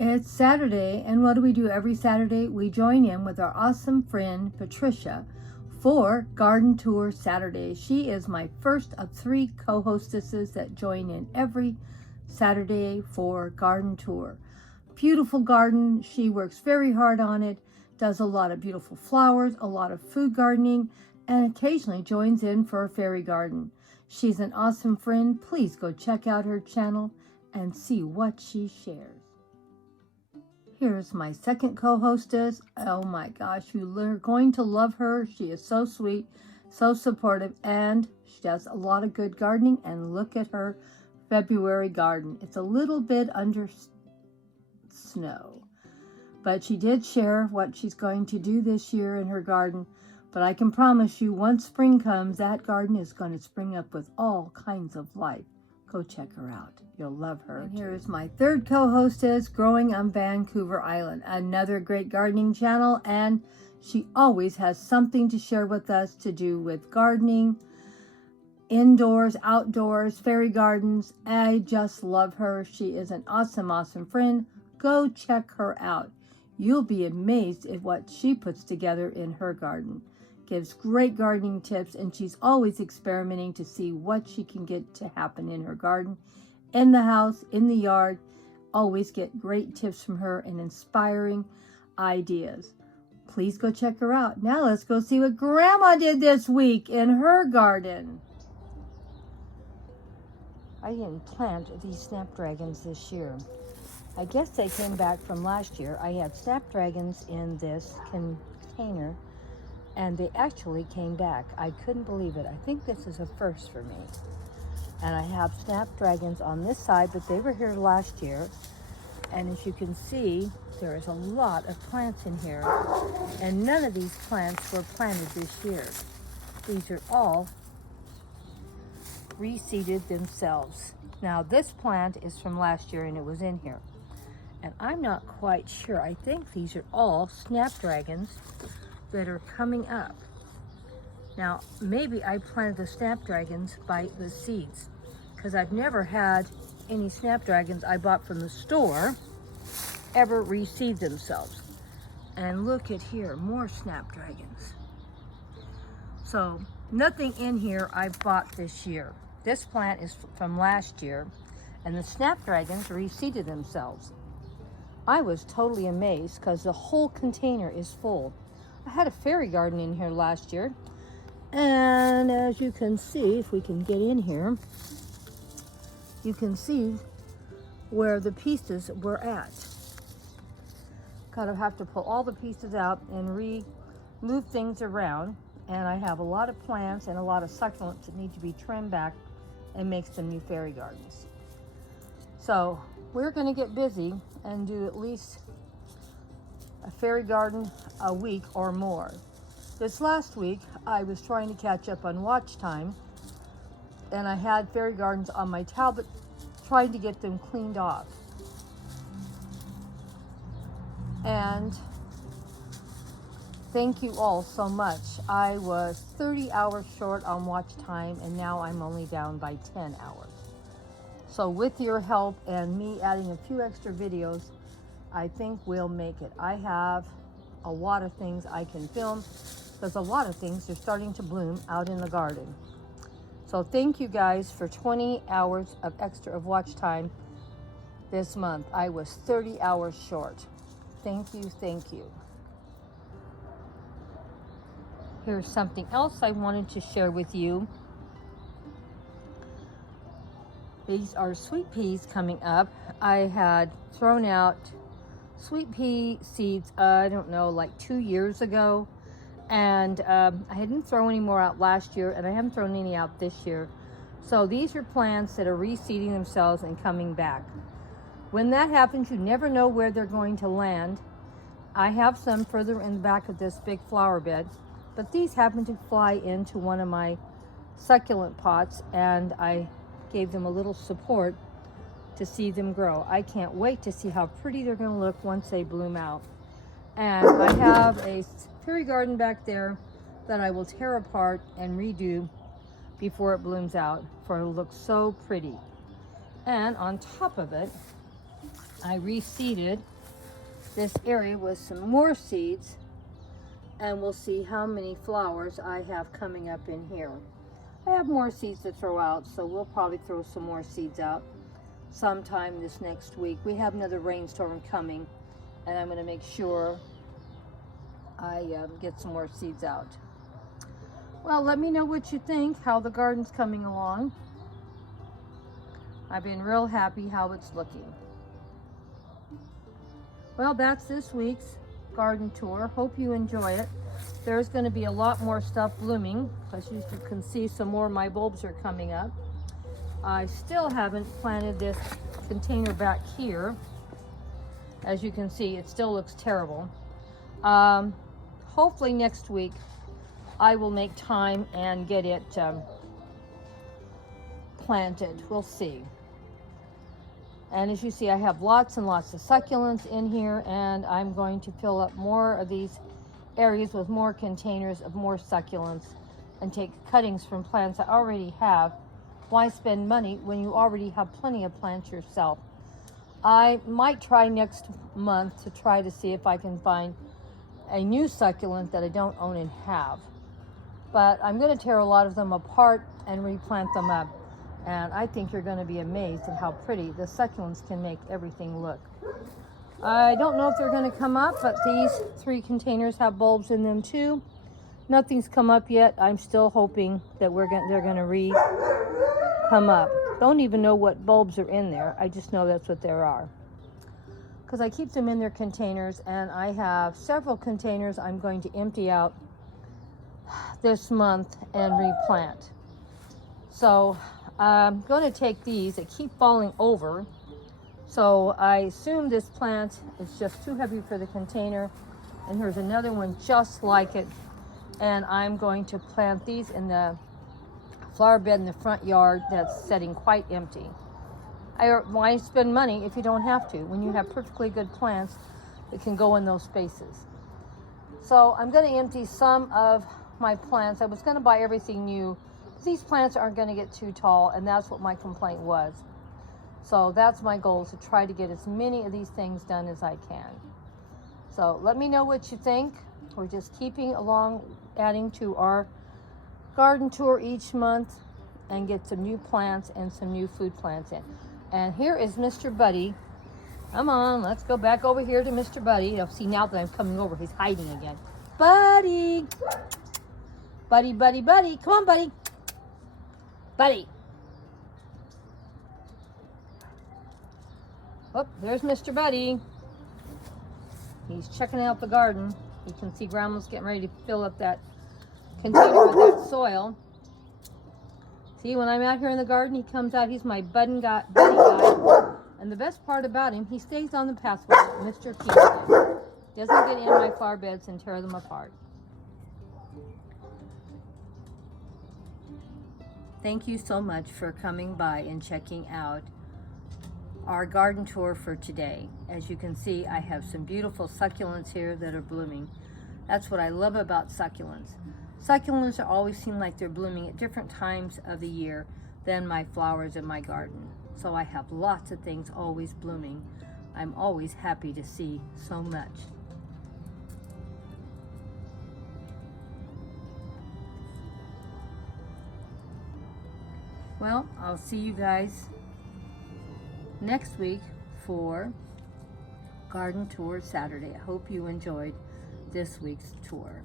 It's Saturday, and what do we do every Saturday? We join in with our awesome friend Patricia for Garden Tour Saturday. She is my first of 3 co-hostesses that join in every Saturday for Garden Tour. Beautiful garden. She works very hard on it, does a lot of beautiful flowers, a lot of food gardening, and occasionally joins in for a fairy garden. She's an awesome friend. Please go check out her channel and see what she shares. Here's my second co-hostess. Oh my gosh, you're going to love her. She is so sweet, so supportive, and she does a lot of good gardening. And look at her February garden. It's a little bit under snow, but she did share what she's going to do this year in her garden. But I can promise you, once spring comes, that garden is going to spring up with all kinds of life. Go check her out. You'll love her. And here's my third co-hostess, Growing on Vancouver Island, another great gardening channel, and she always has something to share with us to do with gardening, indoors, outdoors, fairy gardens. I just love her. She is an awesome, awesome friend. Go check her out. You'll be amazed at what she puts together in her garden. Gives great gardening tips, and she's always experimenting to see what she can get to happen in her garden, in the house, in the yard. Always get great tips from her and inspiring ideas. Please go check her out. Now let's go see what Grandma did this week in her garden. I didn't plant these snapdragons this year. I guess they came back from last year. I had snapdragons in this container, and they actually came back. I couldn't believe it. I think this is a first for me. And I have snapdragons on this side, but they were here last year. And as you can see, there is a lot of plants in here. And none of these plants were planted this year. These are all reseeded themselves. Now this plant is from last year and it was in here. And I'm not quite sure. I think these are all snapdragons that are coming up. Now, maybe I planted the snapdragons by the seeds, because I've never had any snapdragons I bought from the store ever reseed themselves. And look at here, more snapdragons. So nothing in here I've bought this year. This plant is from last year, and the snapdragons reseeded themselves. I was totally amazed because the whole container is full. I had a fairy garden in here last year, and as you can see, if we can get in here, you can see where the pieces were at. Kind of have to pull all the pieces out and move things around, and I have a lot of plants and a lot of succulents that need to be trimmed back and make some new fairy gardens. So we're going to get busy and do at least a fairy garden a week or more. This last week, I was trying to catch up on watch time, and I had fairy gardens on my tablet, trying to get them cleaned off. And thank you all so much. I was 30 hours short on watch time, and now I'm only down by 10 hours. So with your help and me adding a few extra videos, I think we'll make it. I have a lot of things I can film, because a lot of things are starting to bloom out in the garden. So thank you guys for 20 hours of extra of watch time this month. I was 30 hours short. Thank you, thank you. Here's something else I wanted to share with you. These are sweet peas coming up. I had thrown out sweet pea seeds, I don't know, like 2 years ago. And I didn't throw any more out last year, and I haven't thrown any out this year. So these are plants that are reseeding themselves and coming back. When that happens, you never know where they're going to land. I have some further in the back of this big flower bed, but these happen to fly into one of my succulent pots, and I gave them a little support to see them grow. I can't wait to see how pretty they're going to look once they bloom out. And I have a fairy garden back there that I will tear apart and redo before it blooms out, for it'll look so pretty. And on top of it, I reseeded this area with some more seeds, and we'll see how many flowers I have coming up in here. I have more seeds to throw out, so we'll probably throw some more seeds out sometime this next week. We have another rainstorm coming, and I'm going to make sure I get some more seeds out. Well, let me know what you think, how the garden's coming along. I've been real happy how it's looking. Well, that's this week's garden tour. Hope you enjoy it. There's going to be a lot more stuff blooming. As you can see, some more of my bulbs are coming up. I still haven't planted this container back here. As you can see, it still looks terrible. Hopefully next week I will make time and get it planted. We'll see. And as you see, I have lots and lots of succulents in here, and I'm going to fill up more of these areas with more containers of more succulents and take cuttings from plants I already have. Why spend money when you already have plenty of plants yourself? I might try next month to try to see if I can find a new succulent that I don't own and have. But I'm going to tear a lot of them apart and replant them up. And I think you're going to be amazed at how pretty the succulents can make everything look. I don't know if they're going to come up, but these 3 containers have bulbs in them too. Nothing's come up yet. I'm still hoping that they're going to come up. Don't even know what bulbs are in there. I just know that's what there are. Because I keep them in their containers, and I have several containers I'm going to empty out this month and replant. So I'm going to take these that keep falling over. So I assume this plant is just too heavy for the container. And here's another one just like it. And I'm going to plant these in the flower bed in the front yard that's sitting quite empty. Why spend money if you don't have to, when you have perfectly good plants that can go in those spaces? So I'm going to empty some of my plants. I was going to buy everything new. These plants aren't going to get too tall, and that's what my complaint was. So that's my goal, to try to get as many of these things done as I can. So let me know what you think. We're just keeping along, adding to our garden tour each month, and get some new plants and some new food plants in. And here is Mr. Buddy. Come on, let's go back over here to Mr. Buddy. You'll see now that I'm coming over, he's hiding again. Buddy! Buddy, buddy, buddy. Come on, buddy. Buddy. Oh, there's Mr. Buddy. He's checking out the garden. You can see Grandma's getting ready to fill up that container with that soil. See, when I'm out here in the garden, he comes out. He's my buddy guy. And the best part about him, he stays on the pathway, Mr. Keystone. Doesn't get in my flower beds and tear them apart. Thank you so much for coming by and checking out our garden tour for today. As you can see, I have some beautiful succulents here that are blooming. That's what I love about succulents. Succulents always seem like they're blooming at different times of the year than my flowers in my garden. So I have lots of things always blooming. I'm always happy to see so much. Well, I'll see you guys next week for Garden Tour Saturday. I hope you enjoyed this week's tour.